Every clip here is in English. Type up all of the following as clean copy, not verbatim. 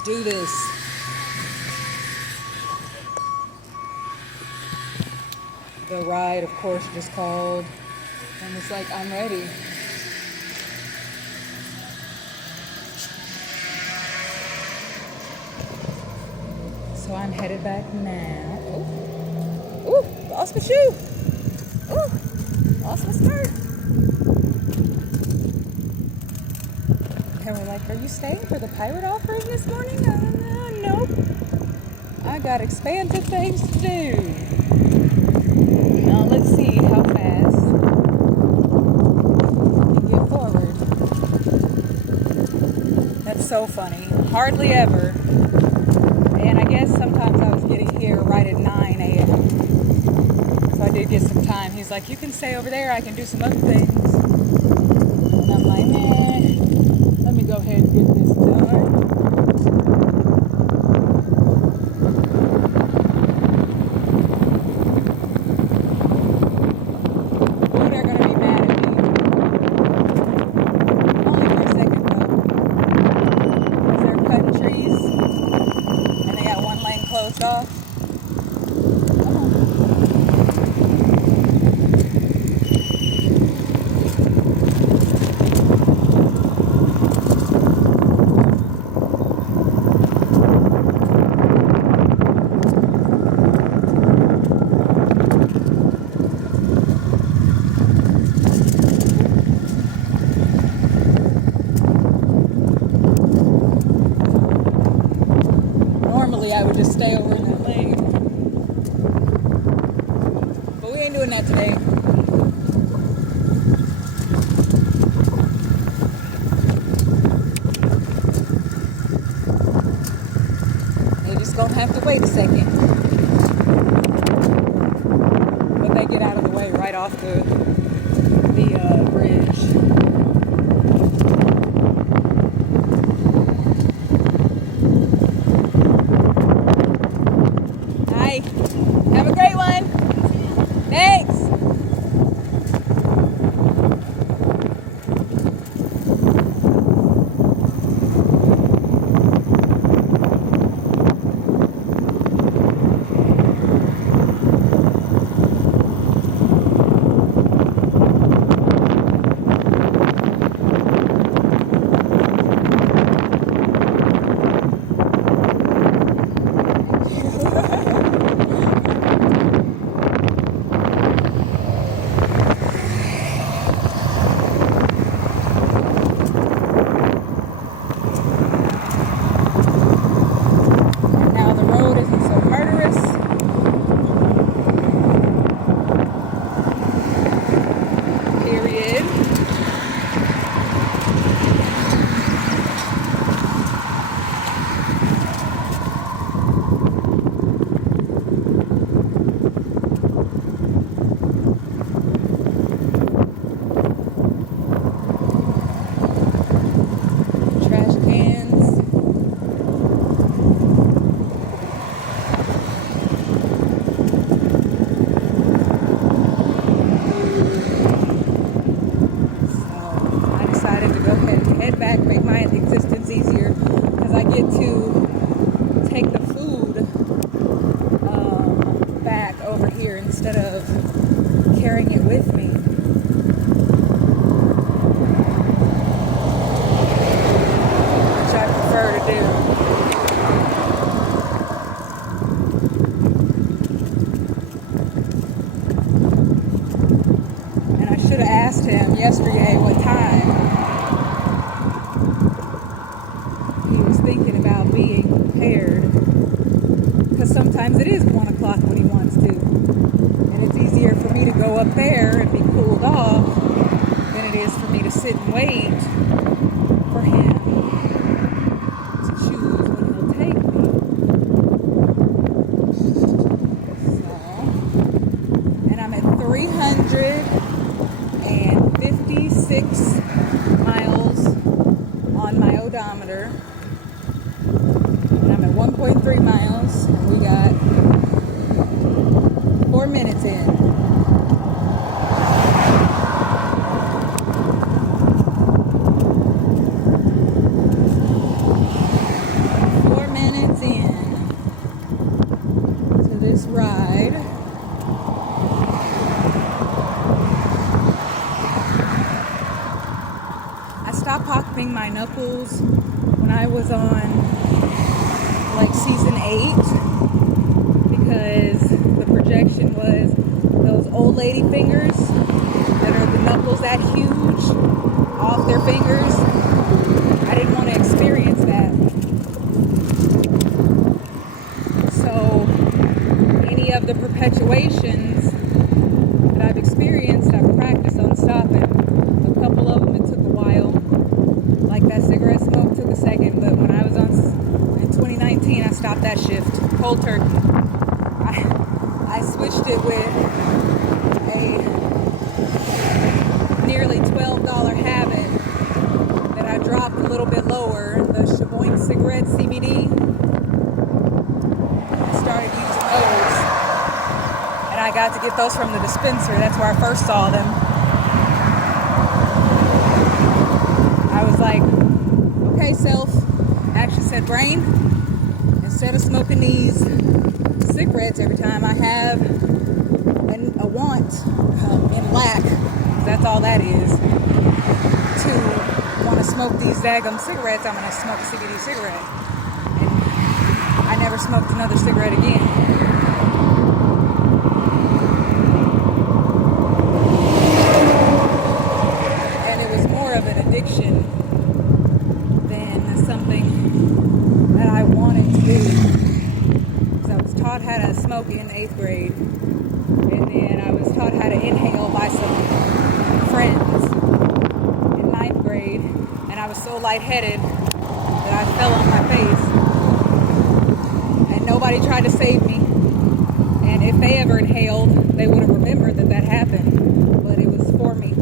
Let's do this. The ride, of course, just called. And it's like, I'm ready. So I'm headed back now. Ooh, lost my shoe. Ooh, lost my skirt. And we're like, are you staying for the pirate offering this morning? Nope. I got expansive things to do. Now let's see how fast we can get forward. That's so funny. Hardly ever. And I guess sometimes I was getting here right at 9 a.m. So I did get some time. He's like, you can stay over there. I can do some other things. And I'm like, let me go ahead and get this done. I would just stay over in that lane. But we ain't doing that today. They just gonna have to wait a second. But they get out of the way right off the bridge. Have a great one. Thanks. Instead of carrying it with me. Which I prefer to do. And I should have asked him yesterday what time he was thinking about being prepared. Because sometimes it is 1 o'clock when he wants to. It's easier for me to go up there and be cooled off than it is for me to sit and wait for him to choose when he'll take me. So, and I'm at 356 miles on my odometer. And I'm at 1.3 miles, and we got 4 minutes in. stuffing my knuckles when I was on like season 8, because the projection was those old lady fingers that are the knuckles that huge off their fingers. I didn't want to experience that. So any of the perpetuations that I've experienced, I've practiced on stopping. A couple of them, it took a while. Like that cigarette smoke took a second, but when I was on in 2019, I stopped that shift cold turkey. I switched it with a nearly $12 habit that I dropped a little bit lower, the Shaboing cigarette CBD. I started using those, and I got to get those from the dispenser. That's where I first saw them. I was like, okay, self, actually said brain, instead of smoking these cigarettes every time, I have a want in lack, that's all that is, to want to smoke these daggum cigarettes. I'm going to smoke a CBD cigarette. And I never smoked another cigarette again. And it was more of an addiction than something that I wanted to do. Because I was taught how to smoke in 8th grade. And then I was taught how to inhale by some friends in 9th grade. And I was so lightheaded that I fell on my face. And nobody tried to save me. And if they ever inhaled, they would have remembered that that happened. But it was for me.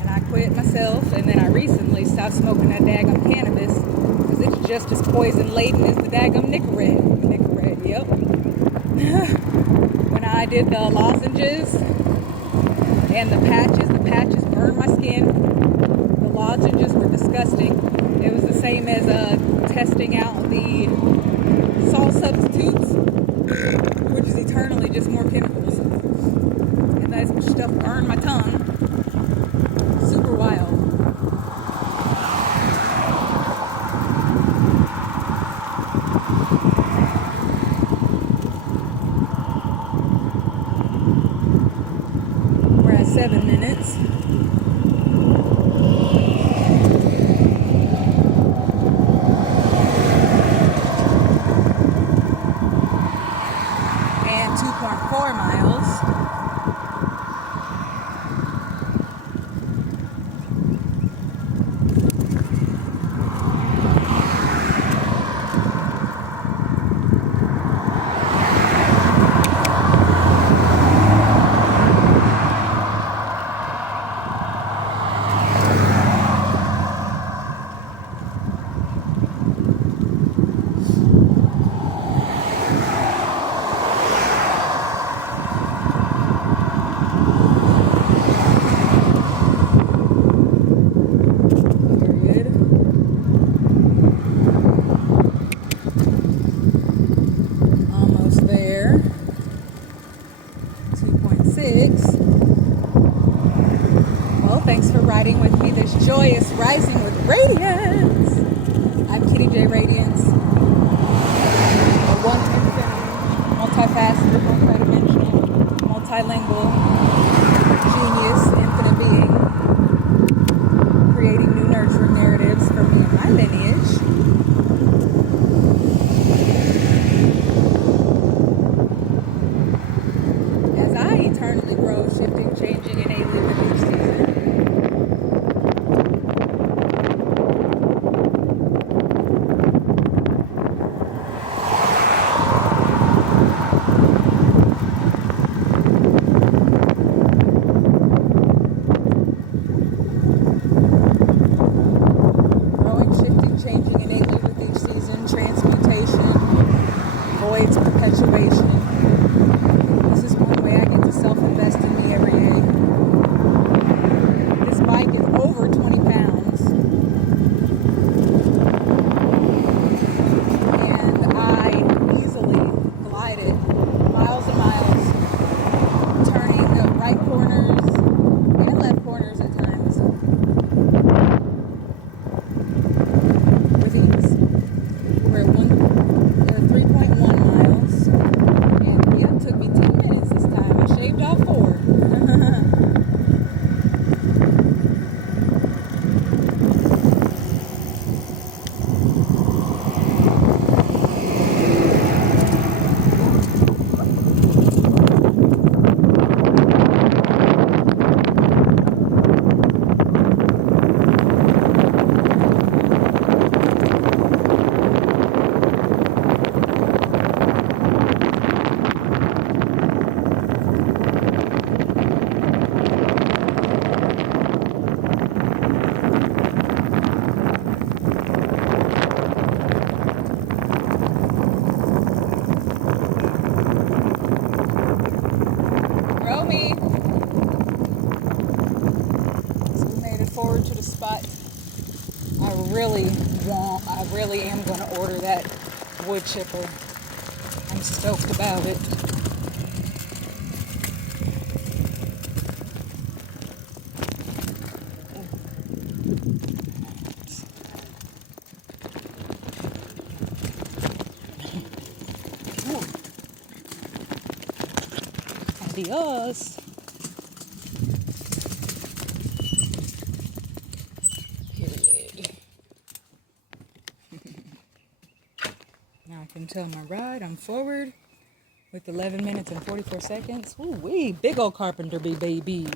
And I quit myself. And then I recently stopped smoking that daggum cannabis, because it's just as poison laden as the daggum Nicorette. Nicorette, yep. When I did the lozenges and the patches burned my skin. The lozenges were disgusting. It was the same as testing out the salt substitutes, which is eternally just more chemicals. And that stuff burned my tongue. Super wild. We're at 7 minutes. And 2.4 miles. With me this joyous rising with Radiance. I'm Kitty J Radiance, a one infinite, multifaceted, multidimensional, multilingual, genius, infinite being, creating new nurturing narratives for me and my lineage. As I eternally grow, shifting, changing, innately with each season. Perpetuation. This is one way I get to self-invest in me every day. to the spot I really am going to order that wood chipper. I'm stoked about it. Adios. Period. Now I can tell my ride. I'm forward with 11 minutes and 44 seconds. Ooh wee, big old carpenter bee baby.